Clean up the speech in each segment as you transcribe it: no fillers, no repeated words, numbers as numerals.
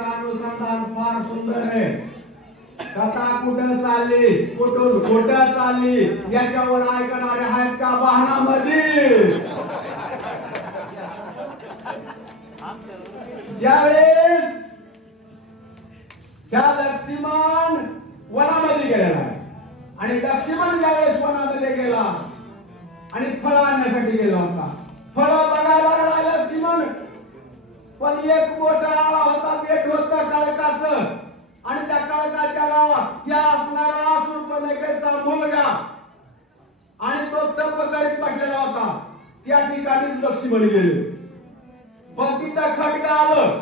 कथेचं अनुसंधान फार सुंदर आहे. कथा कुठं चालली, कुठून कुठं चालली याच्यावर ऐकणारे आहेत का वाहनामध्ये? ज्यावेळेस त्या लक्ष्मण वनामध्ये गेलेला आहे आणि लक्ष्मण ज्यावेळेस वनामध्ये गेला आणि फळ आणण्यासाठी गेला होता, फळ बघायला लागला लक्ष्मण. पण एक मोठा आळा होता, पेट होता काळकाचं, आणि त्या काळकाच्याला त्या असणारा शूर्पणखेचा मुलगा आणि तो तप करीत बसलेला होता. त्या ठिकाणीच लक्ष्मण गेले. पण तिथं खड्ग आलं.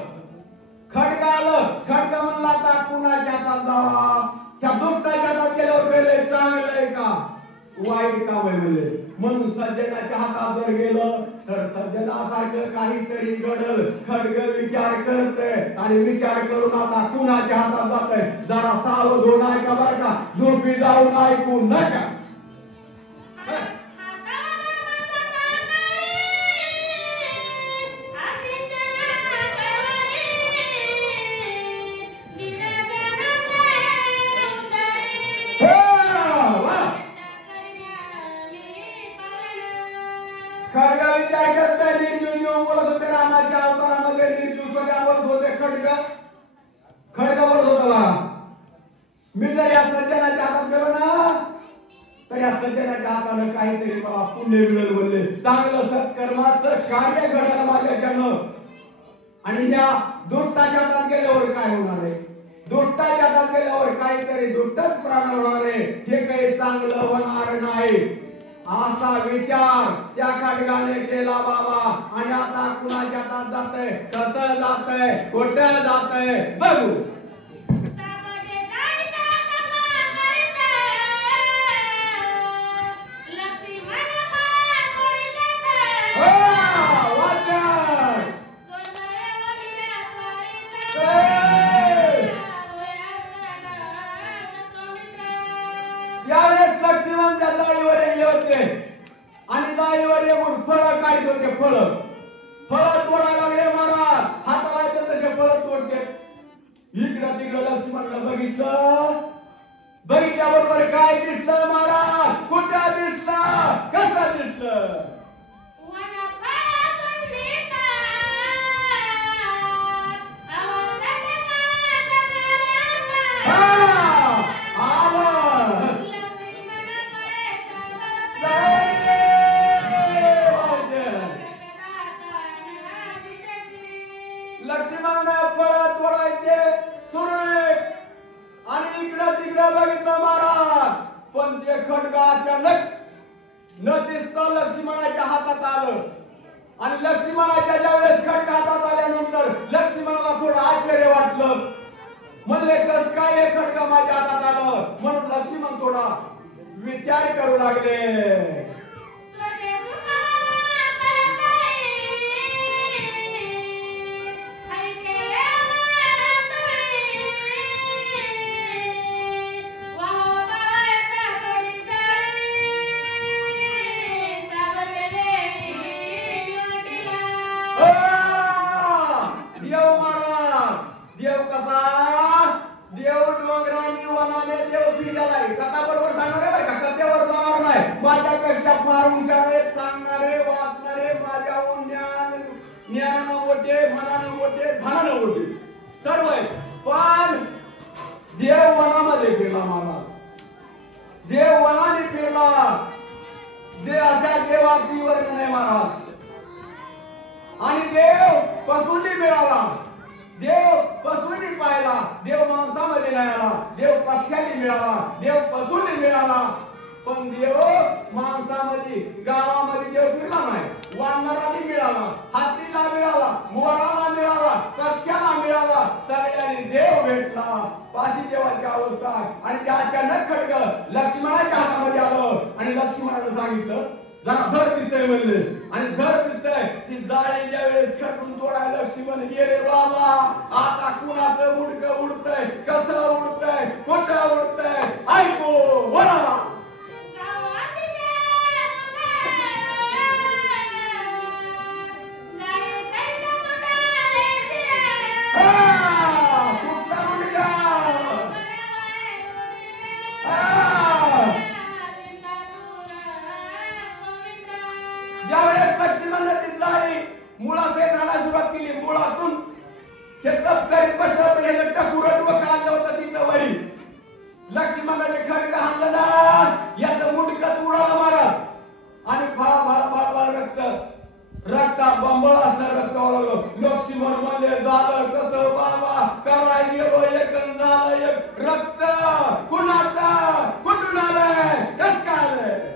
खड्ग म्हणला आता कुणाच्या हातात जावा? त्या दुष्टाच्या हातात गेल्यावर गेले चांगलं आहे का वाईट काम आहे म्हणले. म्हणून सज्जनाच्या हातात जर गेलं तर सज्जनासारखं काहीतरी घडल. खड्ग विचार करते आणि विचार करून आता कुणाच्या हातात जातंय जरा सावध होऊन ऐका बरं का. झोपी जाऊन ऐकू नका. खड्ग विचार करते निर्जीव बोलत होते. रामाच्या अवतारामध्ये निर्जीव सगळ्या बोलत होते. खड्ग बोलत होता. मी जर या सज्जनाच्या हातात गेलो ना तर या सज्जनाच्या हातानं काहीतरी मला पुण्य मिळेल म्हणले. चांगलं सत्कर्माचं कार्य घडलं माझ्याच्यानं. आणि या दुष्टाच्या हातात गेल्यावर काय होणार आहे? दुष्टाच्या हातात गेल्यावर काहीतरी दुष्टच प्राण होणार आहे. हे काही चांगलं होणार नाही असा विचार त्या खड्गाने केला बाबा. आणि आता कुणाच्या हातात जातंय, कसं जातंय, कुठं जातंय बघू. त्यावेळेस लक्ष्मण त्या जाळीवर गेले होते आणि जाळीवर येऊन फळं काढत होते. फळं तोडायला लागले महाराज. हाताला येतात तसे फळं तोडते. इकडं तिकडं लक्ष्मणला बघितल्याबरोबर काय दिसलं महाराज? कुठं दिसलं, कसं दिसलं? लक्ष्मणाने फळं तोडायचे सुरू आणि इकडं तिकडं बघितलं महाराज. पण ते खड्ग अचानक न दिसता लक्ष्मणाच्या हातात आलं. आणि लक्ष्मणाच्या ज्यावेळेस खड्ग हातात आल्यानंतर लक्ष्मणाला थोडं आश्चर्य वाटलं. म्हणले कस काय हे खड्ग माझ्या हातात आलं? म्हणून लक्ष्मण थोडा विचार करू लागले. देव कसा? देव डोंगराने वनाने देव फिरलाय. कथा बरोबर सांगणार आहे बरं का, कथेवर जाणार नाही. माझ्यापेक्षा फार हुशार आहेत सांगणारे, वाचणारे, माझ्याहून ज्ञानानं मोठे, मनानं मोठे, धनानं मोठे सर्व आहे. पण देव वनामध्ये फिरला महाराज. देव वनाने फिरला. जे अशा देवाची वर्णन आहे महाराज. आणि देव पशुनी मिळाला. देव पशुनी पाहिला. देव माणसामध्ये नाही आला. देव पक्ष्याने मिळाला. देव पशुनी मिळाला. पण देव माणसामध्ये गावामध्ये देव फिरला नाही. वानराने मिळाला, हातीला मिळाला, मोराला मिळाला, पक्ष्याला मिळाला. सगळ्यांनी देव भेटला. पाशी देवाची अवस्था. आणि त्या अचानक खड्ग लक्ष्मणाच्या हातामध्ये आलं आणि लक्ष्मणाने सांगितलं जरा घर दिसतंय म्हणले. आणि घर दिसतंय ती जाळी ज्या वेळेस खटून तोडायला लक्ष्मण गेले बाबा. आता कुणाचं मुडकं उडतंय, कसं उडतंय, कुठं उडतंय ऐकू बोला. लक्ष्मणाचे खडग हाणलं ना याचं मुंडकत उडाला महाराज आणि फळा फळा फळा फळा रक्ता बंबळ असणार रक्त ओळखलं. लक्ष्मण म्हणले झालं कसं बाबा कराय गेलो एक झालं एक रक्त कुणाचं कुठून आलंय कस काय आलंय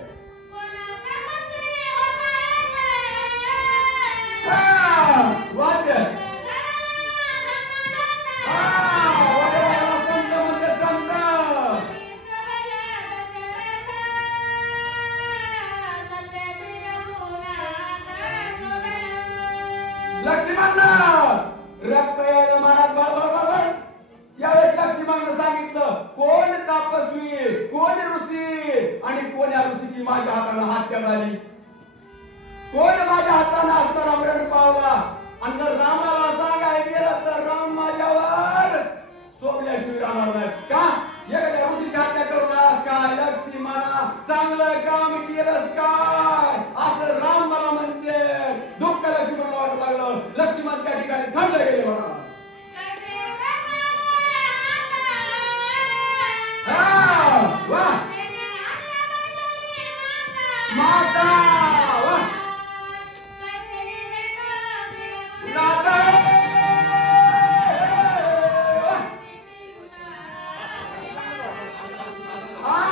वाच लक्ष्मण रक्त यायला महाराज बरोबर यावेळेस लक्ष्मण सांगितलं कोण तापस्वी कोण ऋषी आणि कोण या ऋषीची माझ्या हाताने हत्या झाली कोण माझ्या हाताने असताना मरण पावला आणि जर रामाला सांगायला गेलं तर राम माझ्यावर सोडल्याशिवाय राहणार नाही का एखाद्या ऋषीची हत्या करून आलास काय लक्ष्मणा चांगलं काम केलंस काय असं राम मला म्हणते दुःख लक्ष्मणला वाटू लागलं लक्ष्मण त्या ठिकाणी थांबले गेले म्हणा वा माता वा नाता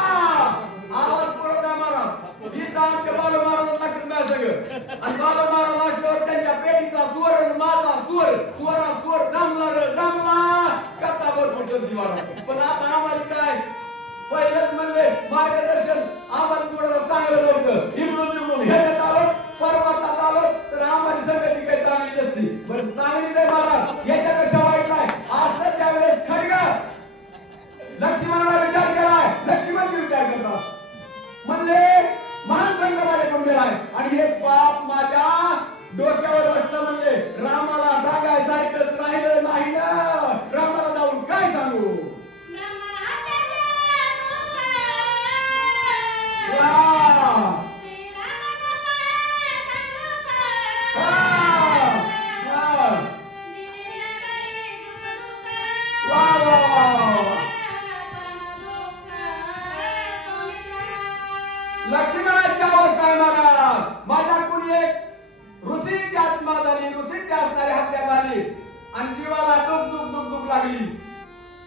आवाज पुरवठा मारा गीत आमच्या बालू महाराजांना किंवा सगळं आणि बालू महाराज असल्यावर त्यांच्या पेटीचा स्वर आणि माझा स्वर स्वरा स्वर जमला कथा भरपूर जल्दी मारा पण आता आम्हाला काय पहिलंच म्हणले मार्गदर्शन आम्हाला थोडं चांगलं नव्हतं इकडून ह्याच्यात आलो पर्वतात आलो तर आम्हाला संगती काही चांगली नसती पण चांगलीच आहे महाराज याच्यापेक्षा वाईट नाही आज त्यावेळेस खडग लक्ष्मणाला विचार केलाय लक्ष्मण विचार करतात म्हणले महान संघ माझ्याकडून गेलाय आणि हे पाप माझ्या डोक्यावर बसलं म्हणले रामाला सांगायसारखंच राहिलं नाही ना रामाला जाऊन काय सांगू लक्ष्मणाची अवस्था आहे महाराज माझ्याकडून एक ऋषीची आत्मा झाली ऋषीची असणारी हत्या झाली आणि जीवाला दुख लागली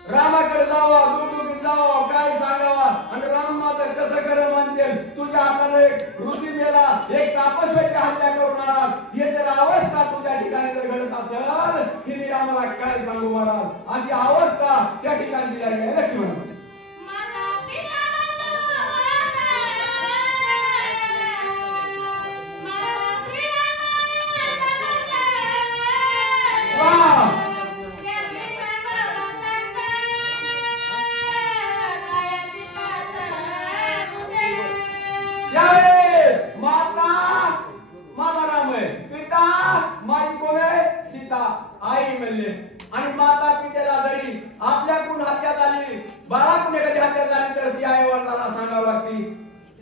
रामाकडे जावा दुखी जावा काय सांगावा आणि राम माझं कसं खरं म्हणते तुझ्या हाताने एक ऋषी मेला एक तापस्वीची हत्या करून आला हे जर अवस्था तुझ्या ठिकाणी जर घडत असेल की मी रामाला काय सांगू महाराज अशी अवस्था त्या ठिकाणी झाली आहे लक्ष्मण आई म्हणले आणि माता पित्याला जरी आपल्याकडून हत्या झाली बाळाकडून एखादी हत्या झाली तर ती आई वडिलांना सांगावं लागती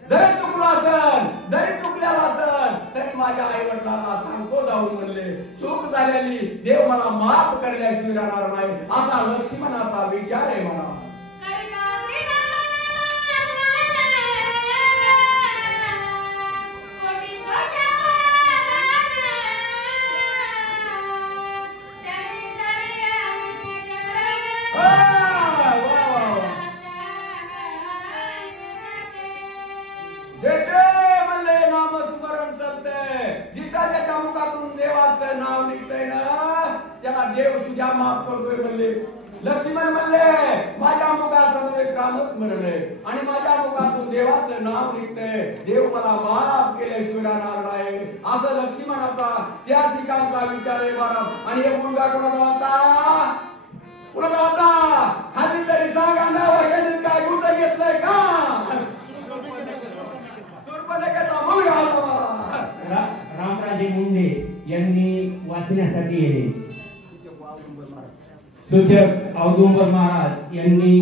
जरी चुकलं असेल जरी चुकलेला असेल तरी माझ्या आई वडिलांना सांगतो जाऊन म्हणले चूक झालेली देव मला माफ करण्याशिवाय राहणार नाही असा लक्ष्मणाचा विचार आहे मला देवाचं नाव निघतंय ना त्याला देव तुझ्या माफ करतोय म्हणले लक्ष्मण म्हणले माझ्या मुखातून एक नामस्मरण आहे आणि माझ्या मुखातून देवाचं नाव निघतंय देव मला माफ केल्याशिवाय राहणार नाही असं लक्ष्मणाचा त्या ठिकाणचा विचार आहे महाराज आणि हे मुलगा कोणाचा होता खाली तरी सांगा ना वगैरे काय गुट घेतलंय का सुरपणेचा मुलगा होता रामराजे मुंडे यांनी वाचण्यासाठी येणे सूचक औदुंबर महाराज यांनी